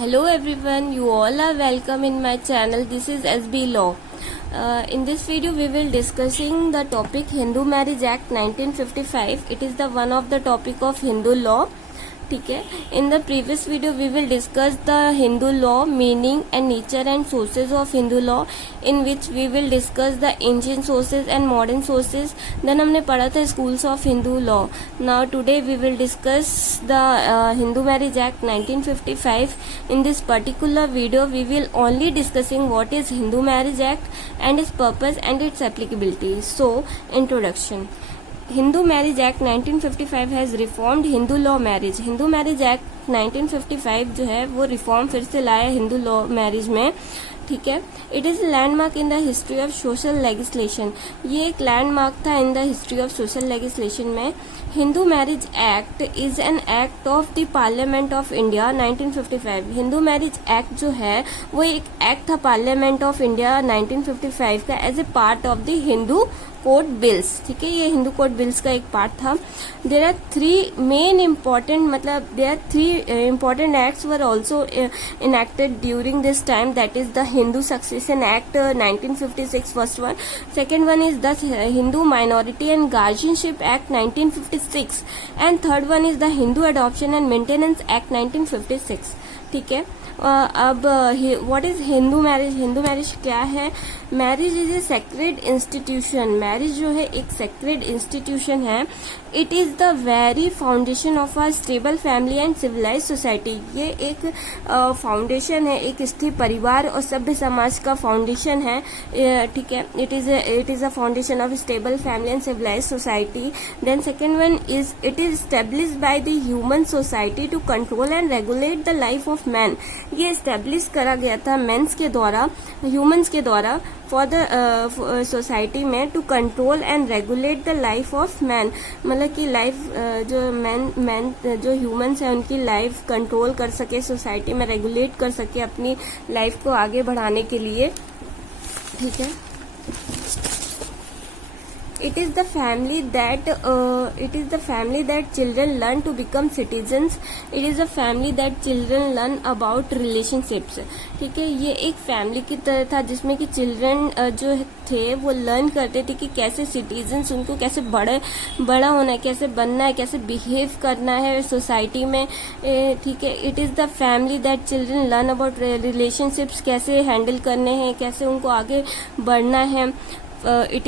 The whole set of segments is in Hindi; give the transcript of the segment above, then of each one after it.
Hello everyone, you all are welcome in my channel. This is SB Law. In this video we will discussing the topic Hindu Marriage Act 1955. It is the one of the topic of Hindu law. ठीक है. In the previous video we will discuss the Hindu law, meaning and nature and sources of Hindu law, in which we will discuss the ancient sources and modern sources. Then हमने पढ़ा था schools of Hindu law. Now today we will discuss the Hindu Marriage Act 1955. In this particular video we will only discussing what is Hindu Marriage Act and its purpose and its applicability. So introduction. Hindu Marriage Act 1955 has reformed Hindu law marriage. Hindu Marriage Act 1955 जो है वो रिफॉर्म फिर से लाया हिंदू लॉ मैरिज में. ठीक है. It is landmark in the history of social legislation. ये एक लैंडमार्क था in the history of social legislation में. Hindu marriage act is an act of the parliament of India 1955. Hindu marriage act जो है वो एक एक्ट था पार्लियामेंट ऑफ इंडिया 1955 का as a part of the Hindu code bills. ठीक है, ये हिंदू कोड बिल्स का एक पार्ट था. There are three main important important acts were also enacted during this time. That is the Hindu succession act 1956 first one. Second one is the Hindu minority and guardianship act 1956 and third one is the Hindu adoption and maintenance act 1956. ठीक है. अब what is Hindu marriage. Hindu marriage क्या है. Marriage is a sacred institution. Marriage जो है एक सेक्रेड इंस्टीट्यूशन है. It is the very foundation of a stable family and civilise society. ये एक फाउंडेशन है, एक स्थिर परिवार और सभ्य समाज का फाउंडेशन है. ठीक है. It is a foundation of stable family and civilise society. Then second one is it is establish by the human society to control and regulate the life of man. ये स्टेब्लिश करा गया था मेंस के द्वारा, ह्यूमंस के द्वारा, फॉर द सोसाइटी में to control and regulate the life of man. मतलब कि लाइफ जो मैन जो ह्यूमंस हैं उनकी लाइफ कंट्रोल कर सके, सोसाइटी में रेगुलेट कर सके अपनी लाइफ को आगे बढ़ाने के लिए. ठीक है. It is the family that children learn to become citizens. It is a family that children learn about relationships. ठीक है. ये एक फैमिली की तरह था जिसमें कि चिल्ड्रन जो थे वो लर्न करते थे कि कैसे सिटीजन्स, उनको कैसे बड़ा होना है, कैसे बनना है, कैसे बिहेव करना है सोसाइटी में. ठीक है. It is the family that children learn about relationships, कैसे हैंडल करने हैं, कैसे उनको आगे बढ़ना है. It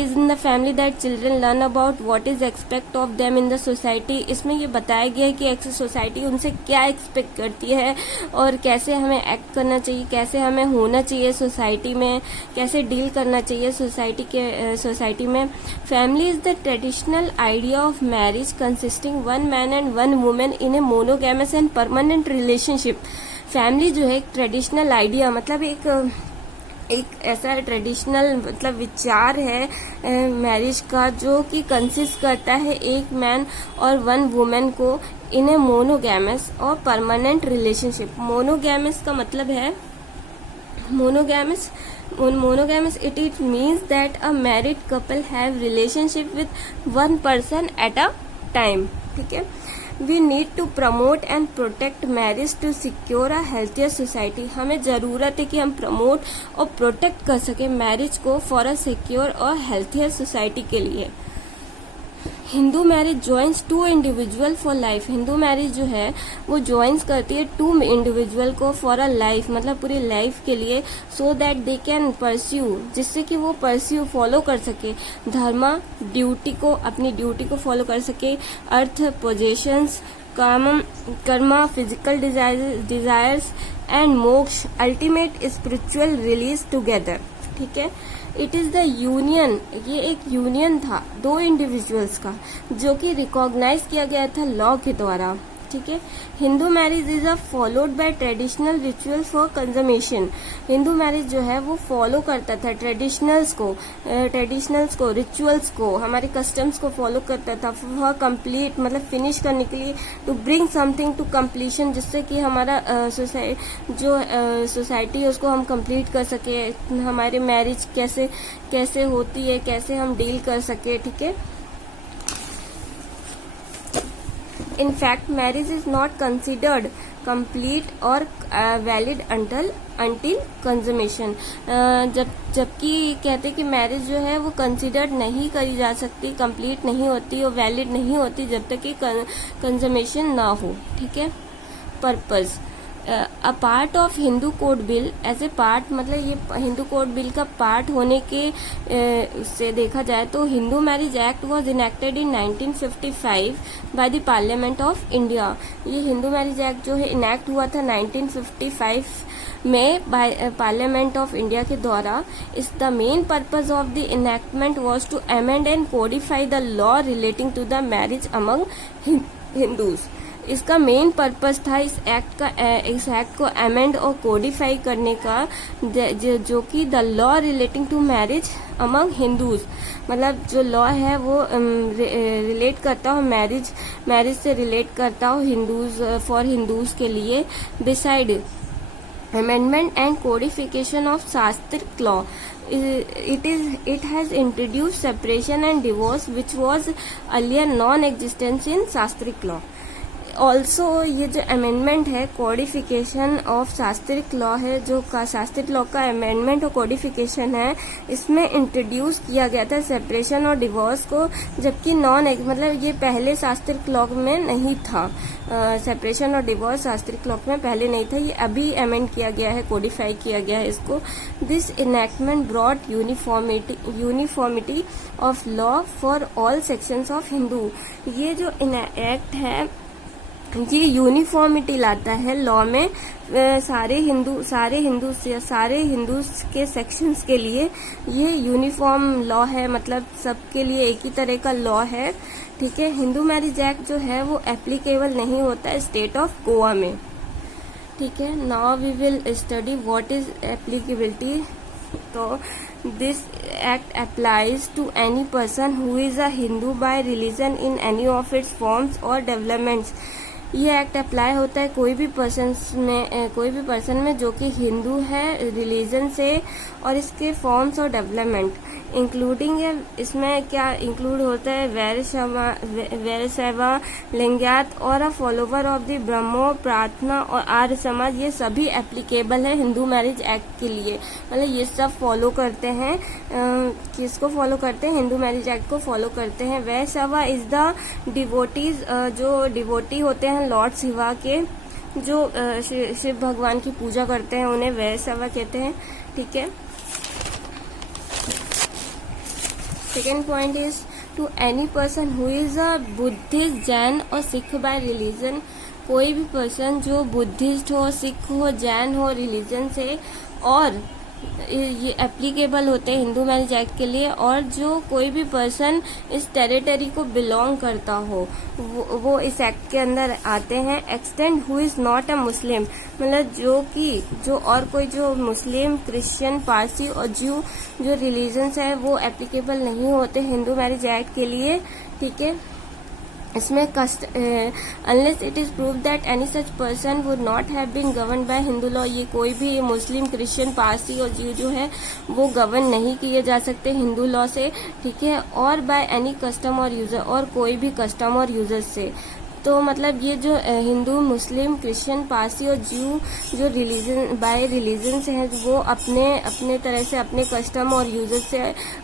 is in the family that children learn about what is expect of them in the society. इसमें ये बताया गया है कि सोसाइटी उनसे क्या एक्सपेक्ट करती है और कैसे हमें एक्ट करना चाहिए, कैसे हमें होना चाहिए सोसाइटी में, कैसे डील करना चाहिए सोसाइटी में. Family is the traditional idea of marriage consisting one man and one women in A monogamous and permanent relationship. Family जो है एक ट्रेडिशनल आइडिया, मतलब एक ऐसा ट्रेडिशनल मतलब विचार है मैरिज का जो कि कंसिस्ट करता है एक मैन और वन वुमेन को इन ए मोनोगैमस और परमानेंट रिलेशनशिप. मोनोगैमस का मतलब है monogamous it means that a married couple have relationship with one person at a time. ठीक है. We need to promote and protect marriage to secure a healthier society. हमें ज़रूरत है कि हम प्रमोट और प्रोटेक्ट कर सके मैरिज को फॉर अ सिक्योर और हेल्थियर सोसाइटी के लिए. Hindu marriage joins two individual for life. Hindu marriage जो है वो ज्वाइंस करती है टू इंडिविजुअल को फॉर अ लाइफ, मतलब पूरी लाइफ के लिए, so that they can pursue, जिससे कि वो फॉलो कर सके धर्म, ड्यूटी को, अपनी ड्यूटी को फॉलो कर सके, अर्थ, पोजेशंस, कर्म, फिजिकल डिजायर्स एंड मोक्ष, अल्टीमेट स्पिरिचुअल रिलीज टुगेदर. ठीक है. It is the union. ये एक यूनियन था दो इंडिविजुअल्स का जो कि रिकॉग्नाइज किया गया था लॉ के द्वारा. ठीक है. Hindu marriage is a followed by traditional rituals for consummation. Hindu marriage जो है वो फॉलो करता था ट्रेडिशनल्स को, रिचुअल्स को, हमारे कस्टम्स को फॉलो करता था फॉर कंप्लीट, मतलब फिनिश करने के लिए, to bring something to completion, जिससे कि हमारा सोसाइटी है उसको हम कंप्लीट कर सके, हमारे मैरिज कैसे होती है, कैसे हम डील कर सके. ठीक है. In fact, marriage is not considered complete और वैलिड अंटिल कंजमेशन। जबकि कहते कि मैरिज जो है वो कंसिडर्ड नहीं करी जा सकती, कंप्लीट नहीं होती और वैलिड नहीं होती जब तक कि कंजमेशन ना हो। ठीक है। Purpose, a part of Hindu code bill as a part, मतलब ये हिंदू कोड बिल का पार्ट होने के से देखा जाए तो Hindu marriage act was enacted in 1955 by the parliament of India. ये हिंदू मैरिज एक्ट जो है इनेक्ट हुआ था 1955 में बाय पार्लियामेंट ऑफ इंडिया के द्वारा। इस the main purpose of the enactment was to amend and codify the law relating to the marriage among Hindus. इसका मेन पर्पस था इस एक्ट को अमेंड और कोडिफाई करने का, जो कि the law relating to marriage among Hindus, मतलब जो लॉ है वो रिलेट करता हो मैरिज से रिलेट करता हो फॉर हिंदूज के लिए। Beside amendment and codification of Sanskrit law, it has introduced separation and divorce which was earlier non-existent in Sanskrit law. Also ये जो अमेंडमेंट है कोडिफिकेशन ऑफ शास्त्रिक लॉ है, जो शास्त्रिक लॉ का अमेंडमेंट और कोडिफिकेशन है, इसमें इंट्रोड्यूस किया गया था सेपरेशन और डिवोर्स को, जबकि मतलब ये पहले शास्त्रिक लॉ में नहीं था। सेपरेशन और डिवोर्स शास्त्रिक लॉ में पहले नहीं था, ये अभी अमेंड किया गया है, कोडिफाई किया गया है इसको। This enactment brought uniformity of law for all sections of Hindu. ये जो एक्ट है ये यूनिफॉर्मिटी लाता है लॉ में, सारे हिंदू के सेक्शंस के लिए ये यूनिफॉर्म लॉ है, मतलब सबके लिए एक ही तरह का लॉ है। ठीक है। हिंदू मैरिज एक्ट जो है वो एप्लीकेबल नहीं होता है स्टेट ऑफ गोवा में। ठीक है। Now we will study what is applicability. तो this act applies to any person who is a Hindu by religion in any of its forms और डेवलपमेंट्स। ये एक्ट अप्लाई होता है कोई भी पर्सन में जो कि हिंदू है रिलीजन से और इसके फॉर्म्स और डेवलपमेंट इंक्लूडिंग है। इसमें क्या इंक्लूड होता है? वैरशैवा, लिंगायत और अ फॉलोवर ऑफ द ब्रह्मो, प्रार्थना और आर्य समाज, ये सभी एप्लीकेबल है हिंदू मैरिज एक्ट के लिए। मतलब ये सब फॉलो करते हैं, किसको फॉलो करते हैं? हिंदू मैरिज एक्ट को फॉलो करते हैं। वैरशैवा इज द डिवोटीज, जो डिवोटी होते हैं लॉर्ड शिवा के, जो शिव भगवान की पूजा करते हैं, उन्हें वैरशैवा कहते हैं। ठीक है। Second point is to any person who is a Buddhist, Jain और सिख बाय रिलीजन। कोई भी पर्सन जो बुद्धिस्ट हो, सिख हो, जैन हो रिलीजन से, और ये एप्लीकेबल होते हैं हिंदू मैरिज एक्ट के लिए। और जो कोई भी पर्सन इस टेरिटरी को बिलोंग करता हो वो इस एक्ट के अंदर आते हैं। Extend who is not a Muslim, मतलब जो और कोई जो मुस्लिम, क्रिश्चियन, पारसी और ज्यू जो रिलीजन्स है वो एप्लीकेबल नहीं होते हिंदू मैरिज एक्ट के लिए। ठीक है। इसमें unless it is prove that any such person would not have been govern by Hindu law, ये कोई भी मुस्लिम, क्रिश्चियन, पारसी और ज्यू जो है वो गवर्न नहीं किए जा सकते हिंदू लॉ से। ठीक है। और बाय एनी कस्टम और यूजर, और कोई भी कस्टम और यूजर से। तो मतलब ये जो हिंदू, मुस्लिम, क्रिश्चियन, पारसी और ज्यू जो रिलीजन से है वो अपने तरह से, अपने कस्टम और यूजर से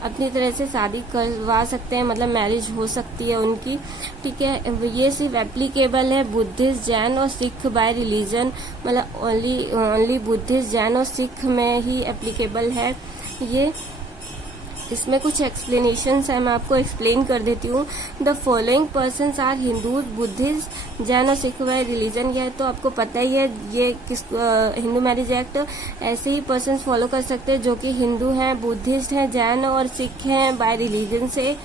अपनी तरह से शादी करवा सकते हैं, मतलब मैरिज हो सकती है उनकी। ठीक है। ये सिर्फ एप्लीकेबल है बुद्धिस्ट, जैन और सिख बाय रिलीजन, मतलब ओनली बुद्धिस्ट, जैन और सिख में ही एप्लीकेबल है ये। इसमें कुछ एक्सप्लेनेशंस है, मैं आपको एक्सप्लेन कर देती हूँ। The following persons are Hindus, Buddhist, Jain और सिख बाय रिलीजन। यह तो आपको पता ही है, ये हिंदू मैरिज एक्ट ऐसे ही पर्सन्स फॉलो कर सकते हैं जो कि हिंदू हैं, बुद्धिस्ट हैं, जैन और सिख हैं बाय रिलीजन से।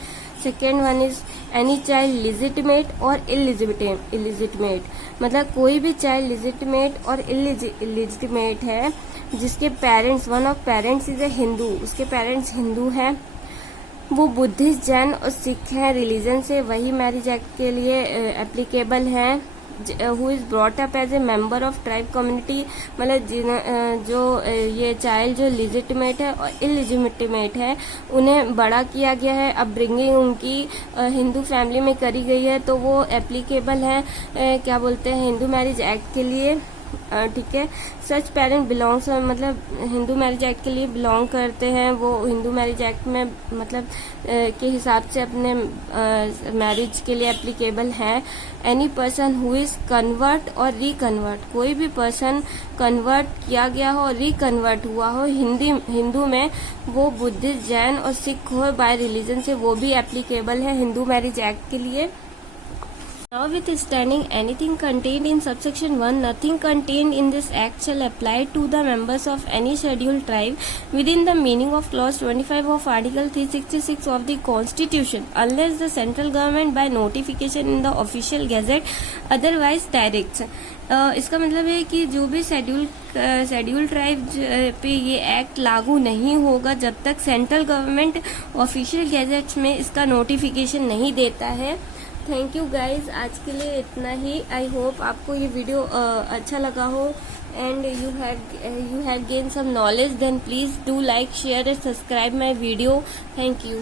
Second one is any child legitimate और इलिजिटमेट, मतलब कोई भी चाइल्ड लिजिटमेट और इलिजिटमेट है जिसके parents, one of parents is a Hindu, उसके पेरेंट्स हिंदू हैं, वो बुद्धिस्ट, जैन और सिख हैं रिलीजन से, वही मैरिज एक्ट के लिए एप्लीकेबल है। Who is brought up as a member of tribe community, मतलब जो ये चाइल्ड जो लिजिटमेट है और इलिजिटमेट है उन्हें बड़ा किया गया है, अपब्रिंगिंग उनकी हिंदू फैमिली में करी गई है, तो वो एप्लीकेबल है क्या बोलते हैं हिंदू मैरिज एक्ट के लिए। ठीक है। सच पेरेंट बिलोंग्स, मतलब हिंदू मैरिज एक्ट के लिए बिलोंग करते हैं, वो हिंदू मैरिज एक्ट में मतलब के हिसाब से अपने मैरिज के लिए एप्लीकेबल है। Any person who is convert और रिकन्वर्ट, कोई भी पर्सन कन्वर्ट किया गया हो और रिकन्वर्ट हुआ हो हिंदू में, वो बुद्धिस्ट, जैन और सिख हो बाय रिलीजन से, वो भी एप्लीकेबल है हिंदू मैरिज एक्ट के लिए। Notwithstanding anything contained in subsection 1, nothing contained in this act shall apply to the members of any scheduled tribe within the meaning of clause 25 of article 366 of the constitution unless the central government by notification in the official gazette otherwise directs। इसका मतलब है कि जो भी शेड्यूल ट्राइब पे ये एक्ट लागू नहीं होगा जब तक सेंट्रल गवर्नमेंट ऑफिशियल गैजेट्स में इसका नोटिफिकेशन नहीं देता है। थैंक यू गाइज, आज के लिए इतना ही। आई होप आपको ये वीडियो अच्छा लगा हो and you have gain some knowledge. Then please do like, share and subscribe my video. Thank you.